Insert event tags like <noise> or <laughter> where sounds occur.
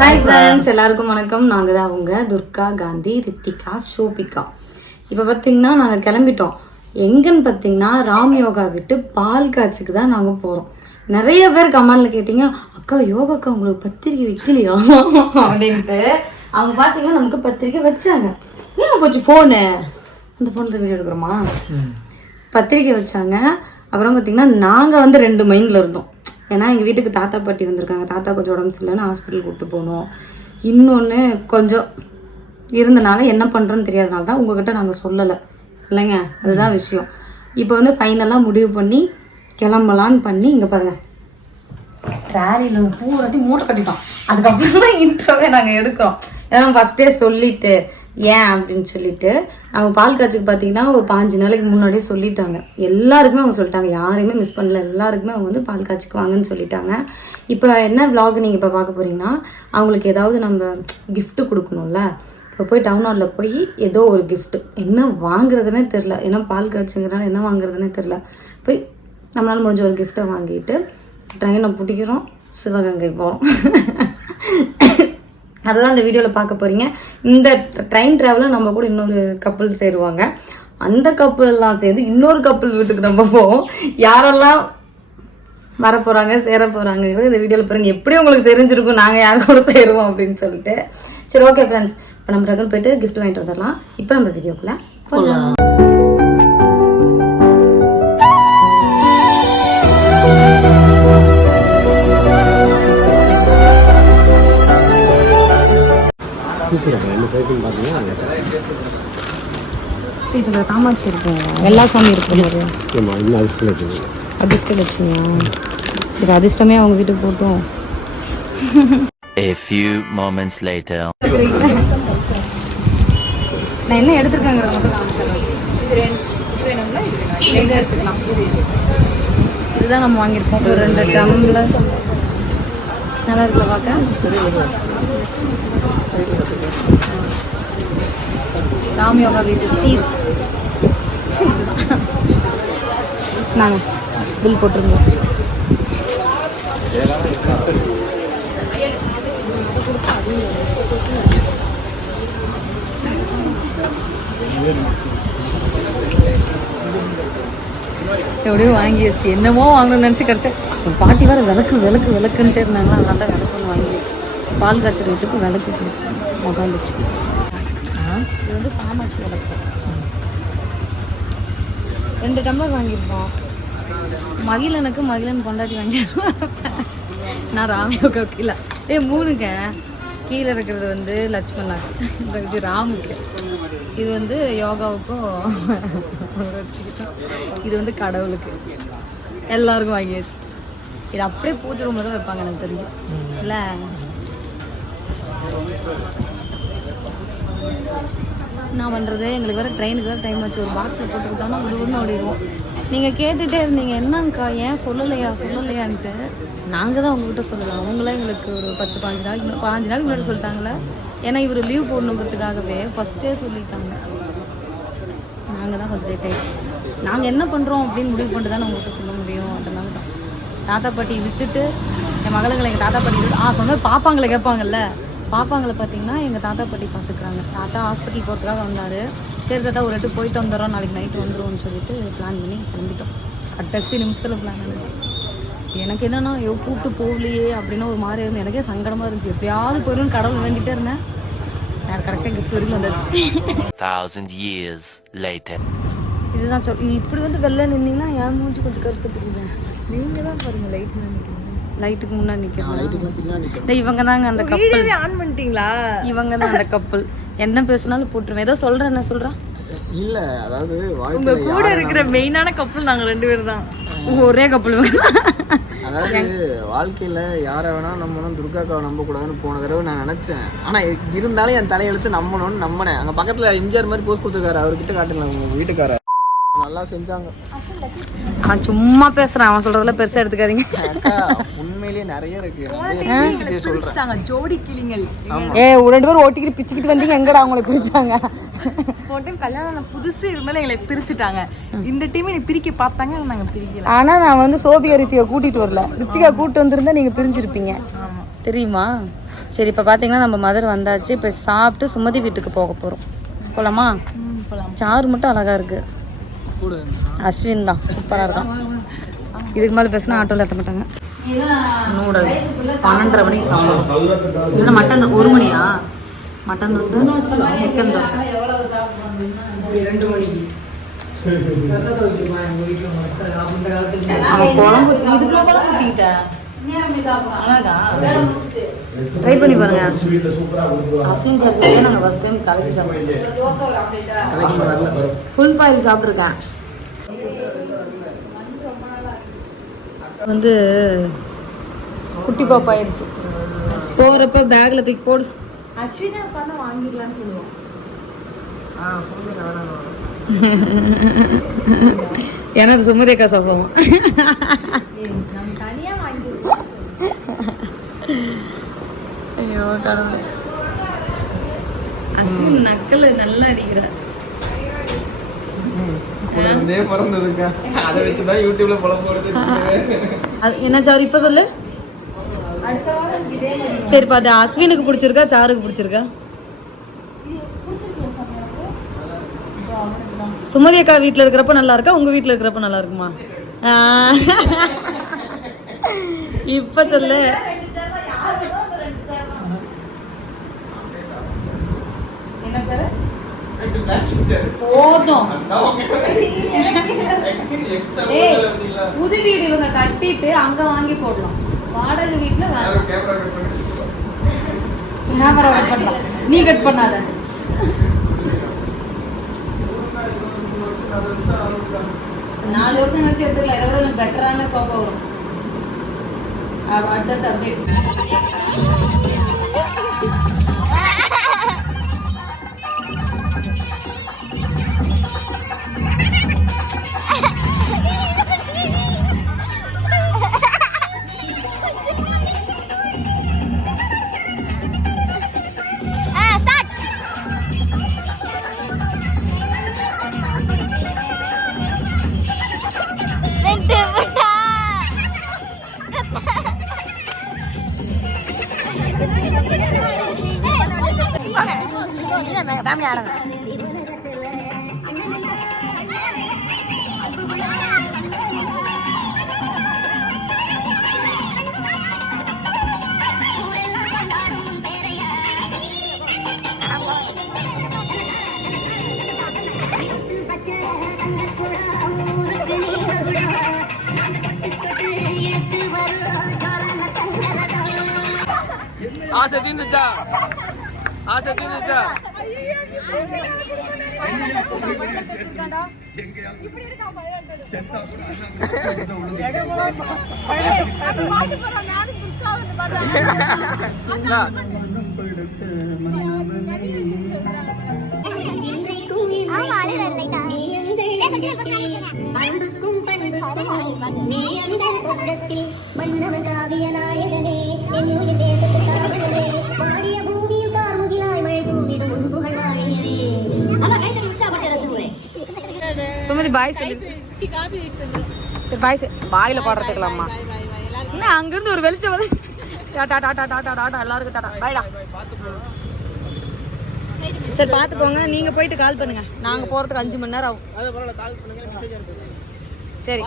Hi friends எல்லாருக்கும் வணக்கம். நாங்கள் தான் அவங்க. துர்கா காந்தி ரித்திகா ஷோபிகா இப்போ பார்த்தீங்கன்னா நாங்கள் கிளம்பிட்டோம். எங்கன்னு பார்த்தீங்கன்னா ராம் யோகா விட்டு பால் காய்ச்சுக்கு தான் நாங்கள் போகிறோம் நிறைய பேர் கமெண்ட்ல கேட்டீங்க அக்கா யோகாக்கா உங்களுக்கு பத்திரிக்கை வைக்கலையா? அப்படின்ட்டு அவங்க பார்த்தீங்கன்னா நமக்கு பத்திரிக்கை வச்சாங்க. என்ன போச்சு ஃபோனு அந்த ஃபோனில் வீடியோ எடுக்கிறோமா? பத்திரிக்கை வச்சாங்க. அப்புறம் பார்த்தீங்கன்னா நாங்கள் வந்து ரெண்டு மைண்டில் இருந்தோம். ஏன்னா எங்கள் வீட்டுக்கு தாத்தா பாட்டி வந்திருக்காங்க. தாத்தா கொஞ்சம் உடம்பு சரியில்லைன்னு ஹாஸ்பிட்டல் கூப்பிட்டு போகணும் இன்னொன்று கொஞ்சம் இருந்தனால என்ன பண்ணுறோன்னு தெரியாதனால தான் உங்ககிட்ட நாங்கள் சொல்லலை. இல்லைங்க? அதுதான் விஷயம். இப்போ வந்து ஃபைனலாக முடிவு பண்ணி கிளம்பலான்னு பண்ணி இங்கே பாருங்க. ட்ராலியில் பூராட்டி மூட்டை கட்டிட்டோம். அதுக்கப்புறம் தான் இன்ட்ரோவே நாங்கள் எடுக்கிறோம். ஏன்னா ஃபஸ்ட்டே சொல்லிட்டு ஏன் அப்படின்னு சொல்லிட்டு அவங்க பால் காய்ச்சிக்கு பார்த்தீங்கன்னா ஒரு பாஞ்சு நாளைக்கு முன்னாடியே சொல்லிட்டாங்க. எல்லாருக்குமே அவங்க சொல்லிட்டாங்க. யாரையுமே மிஸ் பண்ணல. எல்லாருக்குமே அவங்க வந்து பால் காய்ச்சிக்கு வாங்கன்னு சொல்லிட்டாங்க. இப்போ என்ன vlog நீங்கள் இப்போ பார்க்க போறீங்கன்னா அவங்களுக்கு ஏதாவது நம்ம கிஃப்ட்டு கொடுக்கணும்ல இப்போ போய் டவுன் ஹாலில் போய் ஏதோ ஒரு கிஃப்ட் என்ன வாங்குறதுனே தெரில ஏன்னா பால் காய்ச்சுங்கிறனால என்ன வாங்குறதுனே தெரில போய் நம்மளால முடிஞ்ச ஒரு கிஃப்ட்டை வாங்கிட்டு ட்ரெயினை பிடிக்கிறோம். சிவகங்கை போகிறோம் <laughs> அதுதான் இந்த வீடியோவில் பார்க்க போறீங்க. இந்த ட்ரெயின் ட்ராவலில் நம்ம கூட இன்னொரு கப்பல் சேருவாங்க. அந்த கப்பல்லாம் சேர்ந்து இன்னொரு கப்பல் வீட்டுக்கு நம்ம போவோம். யாரெல்லாம் வர போறாங்க சேர போறாங்க இந்த வீடியோவில் பாருங்க. எப்படி உங்களுக்கு தெரிஞ்சிருக்கும் நாங்கள் யார் கூட சேருவோம் அப்படின்னு சொல்லிட்டு. சரி ஓகே ஃப்ரெண்ட்ஸ் இப்போ நம்ம டக்குனு போயிட்டு கிஃப்ட் வாங்கிட்டு வந்துடலாம். இப்போ நம்ம வீடியோக்குள்ள போகலாம் ரெண்டு சைஸும் பார்த்தீங்கன்னா இதுல காமாட்சி இருக்குங்க எல்லா சாமி இருக்கும் ஆமாம் லட்சுமியா சரி அதிர்ஷ்டமே அவங்க வீட்டுக்கு போட்டோம். A few moments later. நான் என்ன எடுத்திருக்கேங்க மட்டும் காமிச்சிடறேன். இது ரெண்டு இது வேணுங்களா இது வேணுமா? இது ரெண்டு எடுத்துக்கலாம். இதுதான் நம்ம வாங்கியிருக்கோம். ஒரு ரெண்டு டம்ளர் நல்லா இருக்குல்ல பார்க்க? ராம் யோகா வீட்டு சீர் நாங்கள் பில் போட்டிருந்தோம். எப்படியும் வாங்கியாச்சு. என்னமோ வாங்கணும்னு நினச்சி கிடச்சா என் பாட்டி வேறு விளக்கு விளக்கு விளக்குன்ட்டே இருந்தாங்களா? அதனால தான் விளக்குன்னு வாங்கியாச்சு. பால் காய்ச்சல் வீட்டுக்கு விளக்கு கொடுக்கும் மகாலட்சுமி இது வந்து காமாட்சி விளக்கு. ரெண்டு டம்ளர் வாங்கியிருக்கோம் மகிழனுக்கு மகிழன் பொண்டாட்டி வாங்கிடுவோம் நான் ராமியோகா கீழே. ஏ மூணுங்க. கீழே இருக்கிறது வந்து லட்சுமணாக்கு இந்த இது ராமுக்கு. இது வந்து யோகாவுக்கும் வச்சுக்கிட்டோம். இது வந்து கடவுளுக்கு. எல்லாருக்கும் வாங்கியாச்சு. இது அப்படியே பூஜை ரூமில் தான் வைப்பாங்க எனக்கு தெரிஞ்சு. இல்லை? என்ன பண்ணுறது எங்களுக்கு வேறு ட்ரெயினுக்கு வேறு டைம் ஆச்சு. ஒரு பாக்ஸில் போட்டு கொடுத்தாங்கன்னா விடுன்னு ஓடிடுவோம். நீங்கள் கேட்டுகிட்டே இருந்தீங்க. என்னங்கக்கா ஏன் சொல்லலையா? சொல்லலையான்ட்டு. நாங்கள் தான் உங்ககிட்ட சொல்லலாம் அவங்களே எங்களுக்கு ஒரு பத்து பாஞ்சு நாளைக்கு முன்னாடி- பாஞ்சு நாளைக்கு முன்னாடி சொல்லிட்டாங்களே ஏன்னா இவர் லீவ் போடணுங்கிறதுக்காகவே ஃபஸ்ட்டே சொல்லிட்டாங்க. நாங்கள் தான் கொஞ்சம் லேட் ஆகிடுச்சு நாங்கள் என்ன பண்ணுறோம் அப்படின்னு முடிவு பண்ணிட்டு தானே உங்கள்கிட்ட சொல்ல முடியும். அதனால தான் தாத்தா பாட்டி விட்டுட்டு என் மகளுங்களை எங்கள் தாத்தா பாட்டி விட்டு ஆ சொன்னது பார்ப்பாங்களே கேட்பாங்கல்ல? பாப்பாங்களை பார்த்தீங்கன்னா எங்கள் தாத்தா பாட்டி பார்த்துக்குறாங்க. தாத்தா ஹாஸ்பிட்டல் போகிறதுக்காக வந்தார். சரி தாத்தா ஒரு இடத்துக்கு போயிட்டு வந்துடுறோம். நாளைக்கு நைட்டு வந்துடுவோம்னு சொல்லிட்டு பிளான் பண்ணி கிளம்பிட்டோம். கடைசி நிமிஷத்தில் பிளான் இருந்துச்சு எனக்கு என்னன்னா ஐயோ கூப்பிட்டு போகலையே அப்படின்னு ஒரு மாதிரி இருந்து எனக்கே சங்கடமாக இருந்துச்சு. எப்படியாவது போயிடும்னு கடவுள் வேண்டிகிட்டே இருந்தேன். நான் கடைசியாக கிஃப்ட் வரைக்கும் வந்தாச்சு. இதுதான் சொல் இப்படி வந்து வெளில நின்னீங்கன்னா யார் மூஞ்சி கொஞ்சம் கருப்பு தெரியுது. நீங்கள் தான் பாருங்க லைட் நிற்கிறீங்க லைட்டுக்கு முன்னாடி நிற்கிறேன் இவங்க தாங்க அந்த கப்பல் ஆன் பண்ணிட்டீங்களா? இவங்க தான் அந்த கப்பல் என்ன பேசினாலும் போட்டுருவேன். ஏதோ சொல்கிறேன் என்ன சொல்கிறேன் இல்லை அதாவது உங்க கூட இருக்கிற மெயினான கப்பல் நாங்க ரெண்டு பேரும் தான். ஒரே கப்பல் அதாவது வாழ்க்கையில் யாரை வேணாலும் நம்பணும் துர்காக்காவை நம்பக்கூடாதுன்னு போன தடவை நான் நினச்சேன். ஆனால் இருந்தாலும் என் தலையெழுத்து நம்பணும்னு நம்பினேன். அங்கே பக்கத்தில் எம்ஜிஆர் மாதிரி போஸ்ட் கொடுத்துருக்காரு. அவர்கிட்ட காட்டுங்களேன் உங்கள் வீட்டுக்கார நல்லா செஞ்சாங்க. அவன் சும்மா பேசுகிறான் அவன் சொல்கிறதுல பெருசாக எடுத்துக்காதீங்க. அக்கா உண்மையிலேயே நிறைய இருக்கு. நான் சொல்கிறேன் ஜோடி கிளிங்கள் ஏ ரெண்டு பேரும் ஓட்டிக்கிட்டு பிச்சுக்கிட்டு வந்தீங்க. எங்கடா அவங்கள பிரிச்சாங்க? போன டைம் கல்யாணம் புதுசு இருந்தாலும் எங்களை பிரிச்சுட்டாங்க. இந்த டீம் நீ பிரிக்க பார்த்தாங்க நாங்க பிரிக்கல. ஆனா நான் வந்து சோபியா ரித்தியை கூட்டிட்டு வரல. ரித்திகா கூட்டு வந்திருந்தா நீங்க பிரிஞ்சிருப்பீங்க. ஆமா. தெரியுமா? சரி இப்போ பார்த்தீங்கன்னா நம்ம மதர் வந்தாச்சு. இப்போ சாப்பிட்டு சுமதி வீட்டுக்கு போக போகிறோம் போகலாமா சாரு மட்டும் அழகா இருக்கு. அஸ்வின் தான். சூப்பராக இருக்கான். இதுக்கு மேலே பேசினா ஆட்டோவில் ஏற்ற மாட்டாங்க. நூடுல்ஸ். பன்னெண்டரை மணிக்கு சாப்பிடுவோம் இல்லை மட்டன் ஒரு மணியா? Mutton dosa chicken dosa. குழம்பு இதுக்குள்ள குழம்பு ஊத்திக்கிட்டேன். அழகா ட்ரை பண்ணி பாருங்க. அஸ்வின் சார் சொல்லி நாங்கள் ஃபஸ்ட் டைம் கலக்கி சாப்பிடுவோம் ஃபுல் பாயில் சாப்பிட்ருக்கேன் வந்து குட்டி பாப்பா ஆயிடுச்சு. போகிறப்ப பேக்கில் தூக்கி போடு. அஸ்வினா உட்காந்து வாங்கிடலாம்னு சொல்லுவோம். ஏன்னா அது சுமதியக்கா சாப்பிடுவோம் ஐயோ கடவுளே. அஸ்வின் நக்கல் நல்லா அடிக்கிற. இருந்தே பிறந்ததுக்கா அதை வச்சுதான் யூடியூப்ல பழம் போடுது. அது என்ன சார் இப்போ சொல்லு? சரிப்பா அது அஸ்வினுக்கு பிடிச்சிருக்கா சாருக்கு பிடிச்சிருக்கா? சுமதி அக்கா வீட்டில் இருக்கிறப்ப நல்லா இருக்கா? உங்க வீட்டில் இருக்கிறப்ப நல்லா இருக்குமா. இப்ப சொல்லு. என்ன சார் போதும். <laughs> புது வீடு இவங்க கட்டிட்டு அங்க வாங்கி போடலாம். வாடகை வீட்டுல கேமரா கட் பண்ணலாம். நீ கட் பண்ணாத. நாலு வருஷம் கழிச்சு எடுத்துக்கலாம். இதை விட எனக்கு பெட்டரான சோஃபா வரும். ஃபேமிலி ஆடணும் ಆಸೆ ತಿಂದಿಚ್ಚ ಆಸೆ ತಿಂದಿಚ್ಚ നീ എന്റെ പത്രത്തിൽ മന്നവകാവ്യ നായകനെ എന്നു பாய் சொல்லு. சரி பாய் பாயில பாடுறதுக்கலாமா என்ன அங்கிருந்து ஒரு வெளிச்சம் வந்து டாடா டாடா டாடா டாடா எல்லாருக்கும் டாடா பாய்டா சரி பார்த்து போங்க நீங்க போயிட்டு கால் பண்ணுங்க. நாங்க போறதுக்கு அஞ்சு மணி நேரம் ஆகும். சரி.